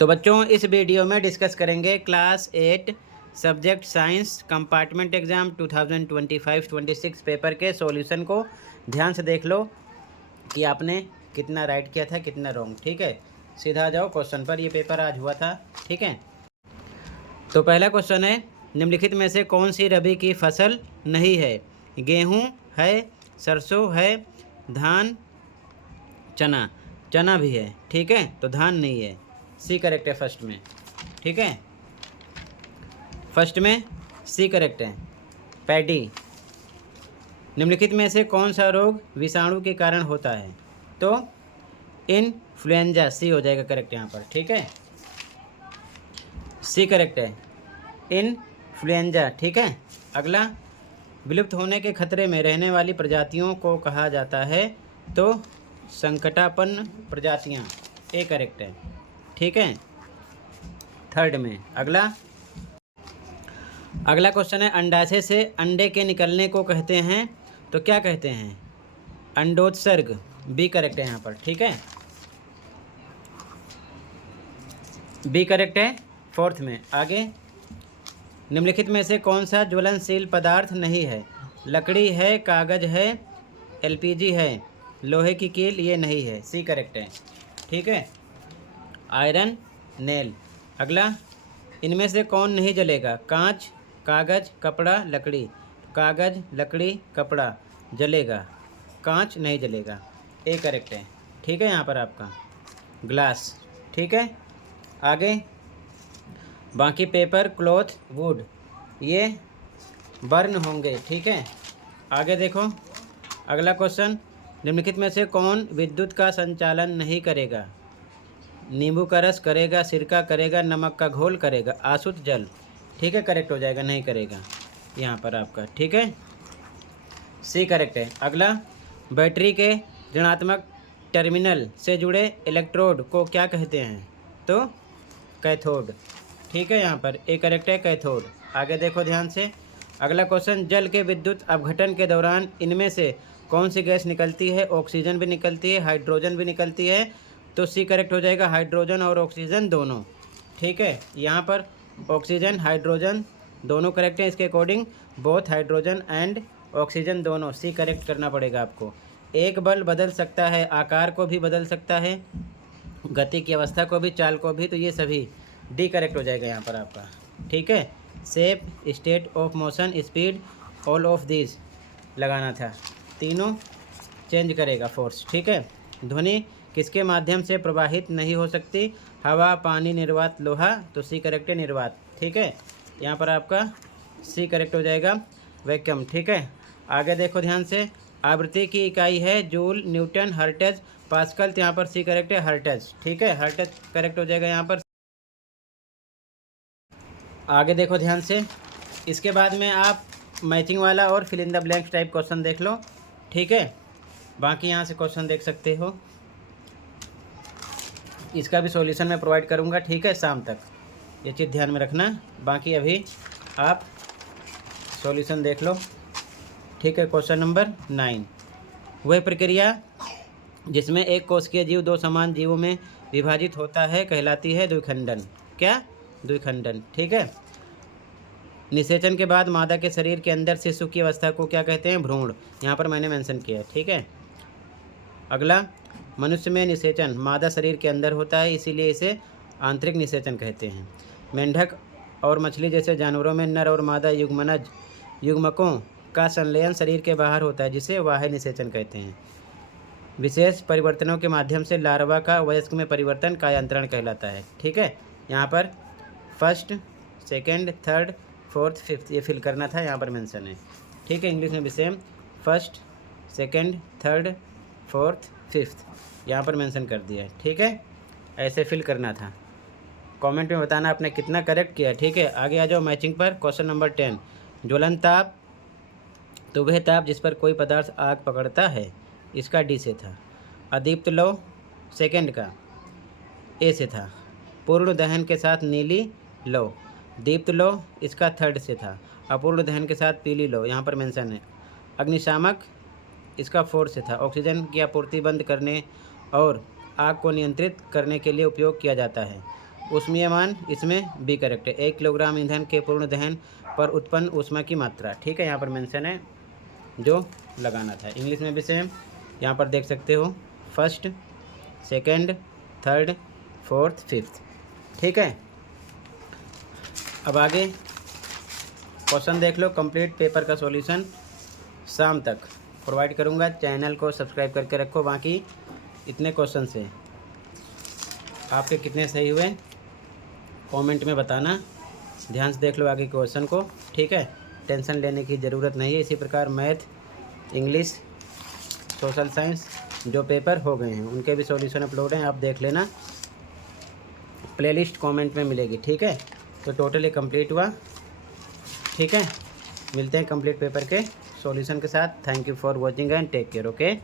तो बच्चों इस वीडियो में डिस्कस करेंगे class 8 subject science compartment exam 2025-26 paper के सॉल्यूशन को। ध्यान से देख लो कि आपने कितना राइट किया था, कितना रॉन्ग। ठीक है, सीधा आ जाओ क्वेश्चन पर। ये पेपर आज हुआ था। ठीक है, तो पहला क्वेश्चन है, निम्नलिखित में से कौन सी रबी की फसल नहीं है? गेहूँ है, सरसों है, धान, चना। चना भी है, ठीक है, तो धान नहीं है। सी करेक्ट है फर्स्ट में। ठीक है, फर्स्ट में सी करेक्ट है। पैडी। निम्नलिखित में से कौन सा रोग विषाणु के कारण होता है? तो इन्फ्लुएंजा। सी हो जाएगा करेक्ट यहाँ पर। ठीक है, सी करेक्ट है, इन्फ्लुएंजा। ठीक है, अगला, विलुप्त होने के खतरे में रहने वाली प्रजातियों को कहा जाता है? तो संकटापन्न प्रजातियाँ। ए करेक्ट है। ठीक है, थर्ड में। अगला क्वेश्चन है, अंडाशय से अंडे के निकलने को कहते हैं? तो क्या कहते हैं? अंडोत्सर्ग। बी करेक्ट है यहाँ पर। ठीक है, बी करेक्ट है फोर्थ में। आगे, निम्नलिखित में से कौन सा ज्वलनशील पदार्थ नहीं है? लकड़ी है, कागज है, एलपीजी है, लोहे की कील। ये नहीं है। सी करेक्ट है। ठीक है, आयरन नेल। अगला, इनमें से कौन नहीं जलेगा? कांच, कागज, कपड़ा, लकड़ी। कागज, लकड़ी, कपड़ा जलेगा, कांच नहीं जलेगा। ए करेक्ट है। ठीक है, यहाँ पर आपका ग्लास। ठीक है, आगे, बाकी पेपर, क्लॉथ, वुड ये बर्न होंगे। ठीक है, आगे देखो अगला क्वेश्चन, निम्नलिखित में से कौन विद्युत का संचालन नहीं करेगा? नींबू का रस करेगा, सिरका करेगा, नमक का घोल करेगा, आसुत जल। ठीक है, करेक्ट हो जाएगा, नहीं करेगा यहाँ पर आपका। ठीक है, सी करेक्ट है। अगला, बैटरी के ऋणात्मक टर्मिनल से जुड़े इलेक्ट्रोड को क्या कहते हैं? तो कैथोड। ठीक है, यहाँ पर ए करेक्ट है, कैथोड। आगे देखो ध्यान से, अगला क्वेश्चन, जल के विद्युत अपघटन के दौरान इनमें से कौन सी गैस निकलती है? ऑक्सीजन भी निकलती है, हाइड्रोजन भी निकलती है। तो सी करेक्ट हो जाएगा, हाइड्रोजन और ऑक्सीजन दोनों। ठीक है, यहाँ पर ऑक्सीजन हाइड्रोजन दोनों करेक्ट हैं। इसके according both hydrogen and oxygen दोनों। सी करेक्ट करना पड़ेगा आपको। एक बल बदल सकता है, आकार को भी बदल सकता है, गति की अवस्था को भी, चाल को भी। तो ये सभी डी करेक्ट हो जाएगा यहाँ पर आपका। ठीक है, shape, state of motion, speed, all of this लगाना था। तीनों चेंज करेगा फोर्स। ठीक है, ध्वनि किसके माध्यम से प्रवाहित नहीं हो सकती? हवा, पानी, निर्वात, लोहा। तो सी करेक्ट है, निर्वात। ठीक है, यहाँ पर आपका सी करेक्ट हो जाएगा, वैक्यूम। ठीक है, आगे देखो ध्यान से, आवृत्ति की इकाई है जूल, न्यूटन, हर्ट्ज, पास्कल। तो यहाँ पर सी करेक्ट है, हर्ट्ज। ठीक है, हर्ट्ज करेक्ट हो जाएगा यहाँ पर। आगे देखो ध्यान से, इसके बाद में आप मैचिंग वाला और fill in the blanks type question देख लो। ठीक है, बाकी यहाँ से क्वेश्चन देख सकते हो, इसका भी सॉल्यूशन मैं प्रोवाइड करूँगा। ठीक है, शाम तक, ये चीज़ ध्यान में रखना। बाकी अभी आप सॉल्यूशन देख लो। ठीक है, क्वेश्चन नंबर 9, वह प्रक्रिया जिसमें एक कोशिकीय जीव दो समान जीवों में विभाजित होता है कहलाती है द्विखंडन। क्या? द्विखंडन। ठीक है, निषेचन के बाद मादा के शरीर के अंदर शिशु की अवस्था को क्या कहते हैं? भ्रूण। यहाँ पर मैंने मेंशन किया है। ठीक है, अगला, मनुष्य में निषेचन मादा शरीर के अंदर होता है, इसीलिए इसे आंतरिक निषेचन कहते हैं। मेंढक और मछली जैसे जानवरों में नर और मादा युग्मनज युग्मकों का संलयन शरीर के बाहर होता है, जिसे बाह्य निषेचन कहते हैं। विशेष परिवर्तनों के माध्यम से लार्वा का वयस्क में परिवर्तन कायांतरण कहलाता है। ठीक है, यहाँ पर first, second, third, fourth, fifth ये फिल करना था, यहाँ पर मेंशन है। ठीक है, इंग्लिश में भी same, first, second, third, fourth, fifth यहाँ पर मेंशन कर दिया है। ठीक है, ऐसे फिल करना था। कमेंट में बताना आपने कितना करेक्ट किया। ठीक है, आगे आ जाओ मैचिंग पर। क्वेश्चन नंबर 10, ज्वलन ताप। तो वह ताप जिस पर कोई पदार्थ आग पकड़ता है, इसका डी से था। अदीप्त लौ सेकेंड का ए से था। पूर्ण दहन के साथ नीली लौ, दीप्त लौ इसका थर्ड से था। अपूर्ण दहन के साथ पीली लौ, यहाँ पर मेंशन है। अग्निशामक इसका फोर्थ से था। ऑक्सीजन की आपूर्ति बंद करने और आग को नियंत्रित करने के लिए उपयोग किया जाता है। ऊष्मीयमान इसमें बी करेक्ट है। 1 किलोग्राम ईंधन के पूर्ण दहन पर उत्पन्न ऊष्मा की मात्रा, ठीक है, यहाँ पर मेंशन है जो लगाना था। इंग्लिश में भी सेम, यहाँ पर देख सकते हो first, second, third, fourth, fifth, ठीक है। अब आगे क्वेश्चन देख लो। कंप्लीट पेपर का सॉल्यूशन शाम तक प्रोवाइड करूँगा, चैनल को सब्सक्राइब करके रखो। बाकी इतने क्वेश्चन से आपके कितने सही हुए कमेंट में बताना। ध्यान से देख लो आगे क्वेश्चन को, ठीक है, टेंशन लेने की ज़रूरत नहीं है। इसी प्रकार मैथ, इंग्लिश, सोशल साइंस जो पेपर हो गए हैं उनके भी सॉल्यूशन अपलोड हैं, आप देख लेना, प्लेलिस्ट कमेंट में मिलेगी, ठीक है। तो टोटल ये कंप्लीट हुआ, ठीक है। मिलते हैं कंप्लीट पेपर के सॉल्यूशन के साथ। Thank you for watching and take care, okay.